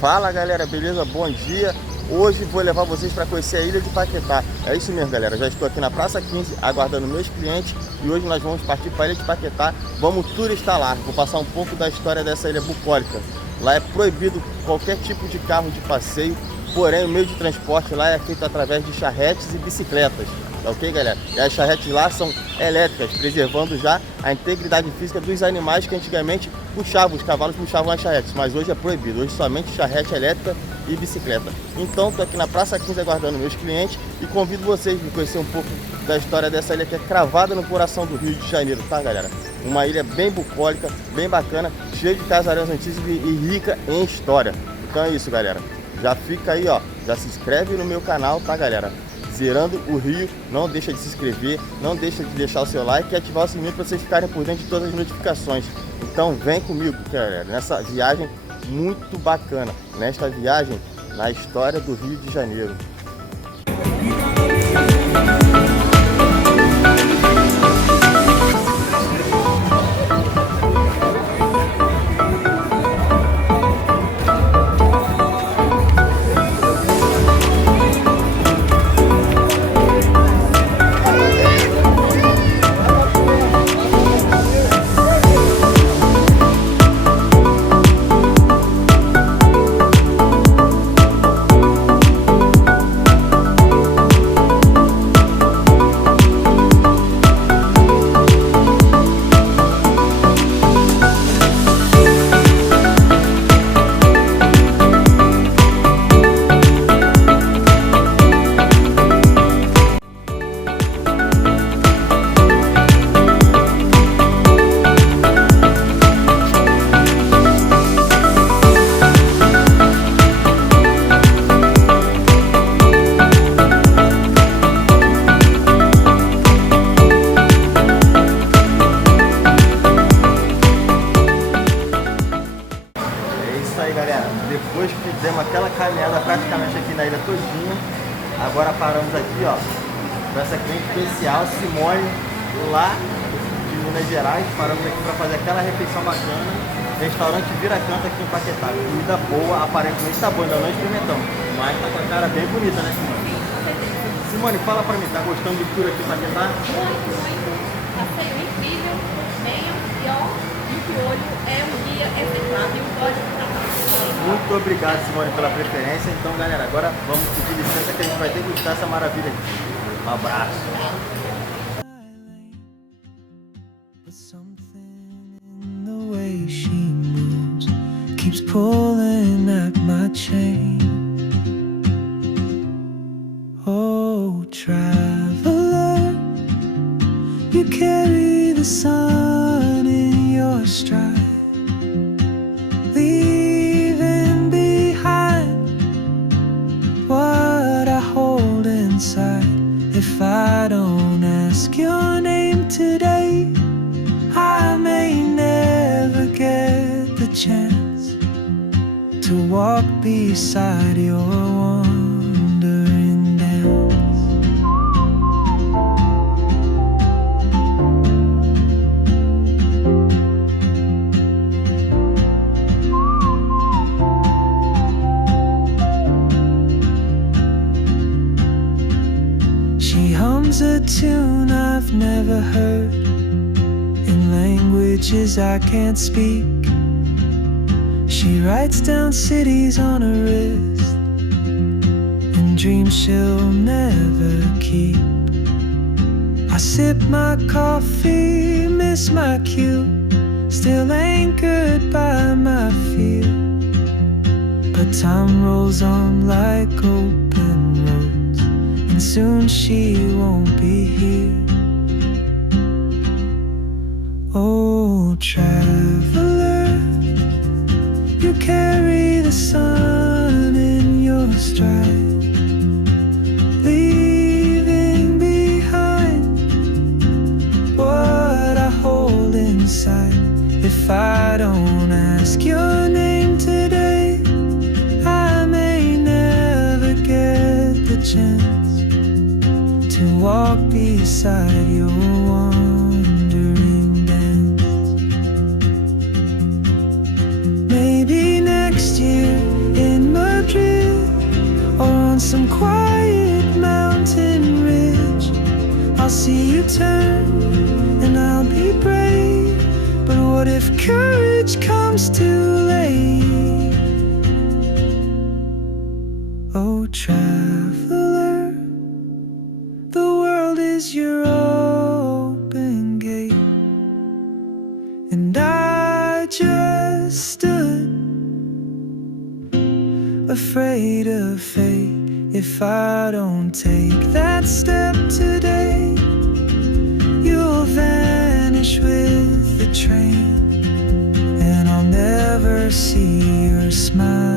Fala galera, beleza? Bom dia! Hoje vou levar vocês para conhecer a ilha de Paquetá. É isso mesmo galera, já estou aqui na Praça 15 aguardando meus clientes e hoje nós vamos partir para a ilha de Paquetá. Vamos turistar lá, vou passar um pouco da história dessa ilha bucólica. Lá é proibido qualquer tipo de carro de passeio, porém o meio de transporte lá é feito através de charretes e bicicletas. Tá ok, galera? E as charretes lá são elétricas, preservando já a integridade física dos animais que antigamente puxavam, os cavalos puxavam as charretes, mas hoje é proibido, hoje somente charrete elétrica e bicicleta. Então tô aqui na Praça 15 aguardando meus clientes e convido vocês a conhecer um pouco da história dessa ilha que é cravada no coração do Rio de Janeiro, tá galera? Uma ilha bem bucólica, bem bacana, cheia de casarões antigos e rica em história. Então é isso galera, já fica aí ó, já se inscreve no meu canal, tá galera? Zerando o Rio, não deixa de se inscrever, não deixa de deixar o seu like e ativar o sininho para vocês ficarem por dentro de todas as notificações. Então vem comigo, galera, nessa viagem muito bacana, nesta viagem na história do Rio de Janeiro. Depois que demos aquela caminhada praticamente aqui na ilha todinha, agora paramos aqui ó, para essa cliente especial, Simone, lá de Minas Gerais. Paramos aqui para fazer aquela refeição bacana, restaurante Vira-Canta aqui em Paquetá. Comida boa, aparentemente tá boa, ainda não experimentamos, mas tá com a cara bem bonita, né Simone? Simone, fala para mim, tá gostando de tudo aqui em Paquetá? Muito, passeio incrível, venham e ó, o olho é um guia efetuado e um código para nós. Muito obrigado, Simone, pela preferência. Então, galera, agora vamos pedir licença que a gente vai ter que gostar dessa maravilha aqui. Um abraço. If I don't ask your name today, I may never get the chance to walk beside your wandering dance. She hums a tune I've never heard in languages I can't speak. She writes down cities on her wrist and dreams she'll never keep. I sip my coffee, miss my cue, still anchored by my fear. But time rolls on like open roads, and soon she won't be here. Oh, traveler, you carry the sun in your stride, leaving behind what I hold inside. If I don't ask your name today, I may never get the chance to walk beside your wandering dance. Maybe next year in I'll see you turn, and I'll be brave. But what if courage comes too late? Oh, traveler, the world is your open gate, and I just stood afraid of fate. If I don't take that step today, you'll vanish with the train, and I'll never see your smile